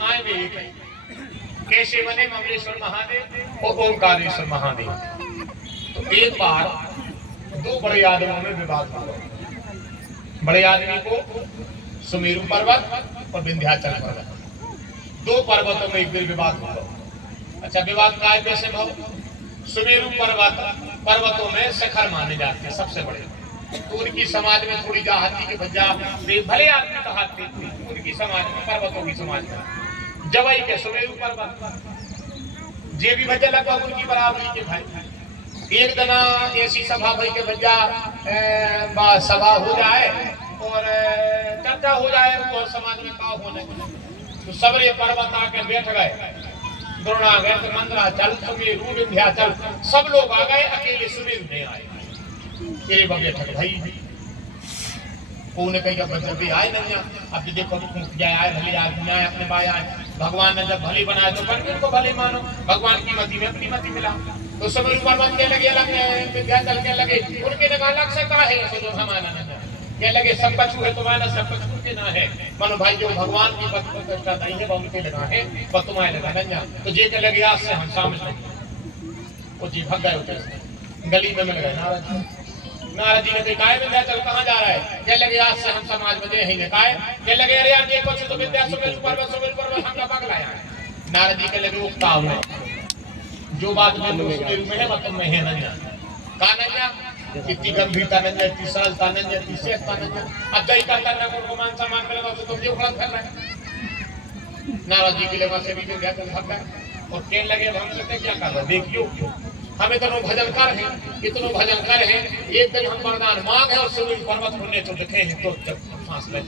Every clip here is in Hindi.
आए वे एक है। कैसे बने ममलेश्वर महादेव और ओंकारेश्वर महादेव? तो एक बार दो बड़े आदमियों में विवाद हुआ। बड़े आदमी को सुमेरु पर्वत और विंध्याचल पर्वत, दो पर्वतों में एक बार विवाद हुआ। अच्छा, विवाद काय कैसे भाव? सुमेरु पर्वतों में शिखर माने जाते हैं सबसे बड़े, तो उनकी समाज में थोड़ी जाहती के भज्जा भले आदमी कहाते, उनकी समाज में, पर्वतों की समाज में जवाई के सुमेरु पर्वत जे भी भज्जा लगभग उनकी बराबरी के भाई। एक दिन ऐसी सभा भाई के भज्जा सभा हो जाए और चर्चा हो जाए और समाज में का होने, तो सबरे पर्वत आके बैठ गए, द्रोणागत मंदराचल सुमेरु विंध्याचल सब लोग आ गए, अकेले सुमेरु नहीं आए। तेरे बगे ठग भाई उन्हें कहीं बदल भी आए नहीं। अब देखो आए भले आदमी आए, अपने भाई आए, भगवान ने जब भली बनाया तो बन को भले मानो, भगवान की मति में अपनी मति मिला। तो सुमेरु पर्वत के लगे अलग, विंध्याचल के लगे, उनके लगा अलग से कहा है जो हमारा नहीं क्या लगे सब कछु है तुम्हारा, सब कछु के ना है मानो भाई, जो भगवान की पद प्रतिष्ठा दी है वो उनके लगा है, पर तुम्हारे लगा नहीं। तो जे के लगे आज से हम सामने वो जी भग गए उधर गली में मिल गए। नारद जी ने कहा विंध्याचल कहाँ जा रहा है? क्या लगे आज से हम समाज में ही ने कहा क्या लगे अरे यार ये कुछ तो सुमेरु पर्वत हमका पग लाया है। नारद जी के लगे उगता हुआ जो बात में सुमेरु में है मतलब में है नहीं कहा नहीं, कितनी गंभीरता नहीं है, इतनी सरलता नहीं है, इतनी सहजता नहीं है। अब जय का करना को मान सम्मान मिलेगा तो तुम जो खड़ा कर रहे हैं। नारद जी के लिए वैसे भी जो गया तो भाग गए और कहने लगे हम लगते क्या कर रहे देखियो, हमें तो भजनकार हैं, इतनो भजनकार हैं, एक दिन हम वरदान मांग है और सुमेरु पर्वत होने तो दिखे हैं तो जब सांस ले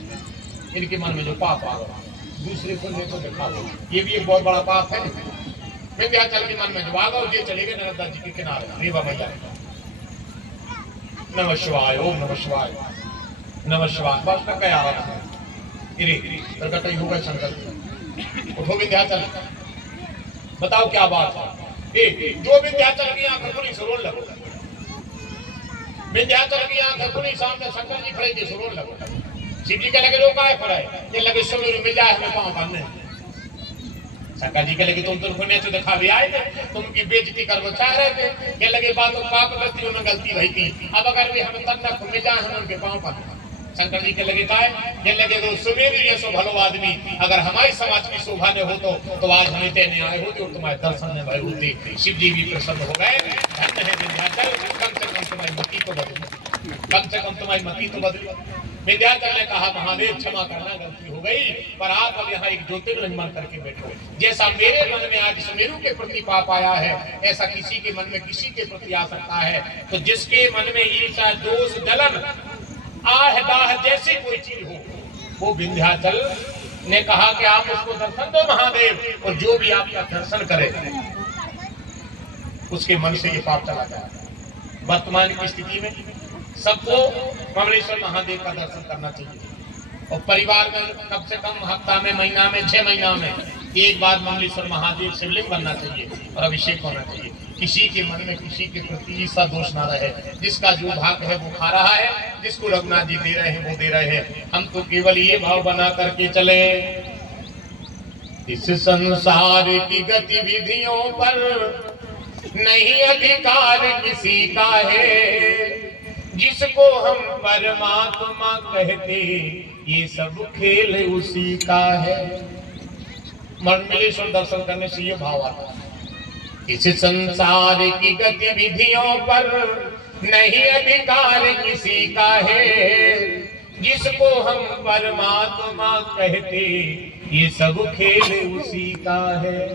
इनके मन में जो पाप आ गया दूसरे को ले तो दिखा दो, ये भी एक बहुत बड़ा पाप है। विंध्याचल के मन में जो आ गया ये चले गए नर्मदा जी के किनारे रेवा मैया। नमः शिवाय, ओम नमः शिवाय, नमः शिवाय, बस तक गया प्रकट होगा शंकर। उठो विंध्याचल, बताओ क्या बात है। जो विंध्याचल की आंख खुली सुरोन लगो, विंध्याचल की आंख खुली, सामने शंकर जी खड़े थे सुरोन लगो। शिव जी के लगे लोग आए पड़े, ये लगे सुमेरु मिल जाए हमें पाँव बांधने। शंकर जी के लगे तुम खुने तो दिखा भी आए थे, तुम की बेइज्जती करना चाह रहे थे। ये लगे बातों पाप गलतियों में गलती रही थी, अब अगर भी हमें तब तक मिल जाए हम उनके पाँव पर। शंकर जी के लगे काय ये लगे तो सुमेरु ये सो भलो आदमी अगर हमारी समाज की शोभा ने हो तो आज हमें तेने आए होते और तुम्हारे दर्शन में भय होते। शिव जी भी प्रसन्न हो गए। धन्य है विंध्याचल, कम से कम तुम्हारी मति तो बदली, कम से कम तुम्हारी मति तो बदली। विंध्याचल ने कहा महादेव क्षमा करना गलती हो गई, पर आप अब यहाँ एक ज्योतिर्लिंग मान करके बैठो। जैसा मेरे मन में आज सुमेरु के प्रति पाप आया है ऐसा किसी के मन में किसी के प्रति आ सकता है। तो जिसके मन में ईर्ष्या दोष जलन आह दाह जैसी कोई चीज हो, वो विंध्याचल ने कहा कि आप उसको दर्शन दो महादेव, और जो भी आपका दर्शन करे उसके मन से ये पाप चला जाए। वर्तमान की स्थिति में सबको ममलेश्वर महादेव का दर्शन करना चाहिए और परिवार में कम से कम हफ्ता में, महीना में, 6 महीना में एक बार ममलेश्वर महादेव शिवलिंग बनना चाहिए और अभिषेक होना चाहिए। किसी के मन में किसी के प्रति ईर्ष्या दोष ना रहे, जिसका जो भाग है वो खा रहा है, जिसको रघुनाथ जी दे रहे हैं वो दे रहे हैं। हम तो केवल ये भाव बना करके चले इस संसार की गतिविधियों पर नहीं अधिकार किसी का है, जिसको हम परमात्मा कहते ये सब खेल उसी का है। ममलेश्वर दर्शन करने से ये भाव आता है इस संसार की गतिविधियों पर नहीं अधिकार किसी का है, जिसको हम परमात्मा कहते ये सब खेल उसी का है।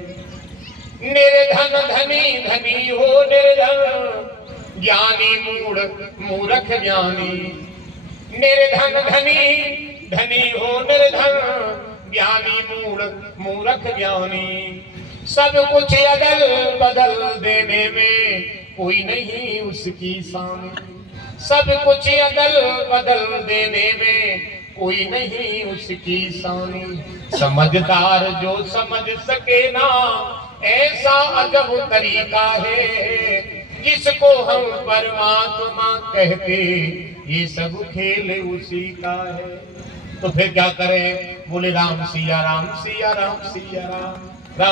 निर्धन धनी धनी हो निर्धन, ज्ञानी मूर्ख ज्ञानी। निर्धन धनी धनी हो निर्धन, ज्ञानी मूर्ख ज्ञानी। सब कुछ अदल बदल देने में कोई नहीं उसकी शान, सब कुछ अदल बदल देने में कोई नहीं उसकी शान। समझदार जो समझ सके ना ऐसा अजब तरीका है, जिसको हम परमात्मा कहते ये सब खेल उसी का है। तो फिर क्या करें? बोले राम सिया राम सिया राम सिया राम राम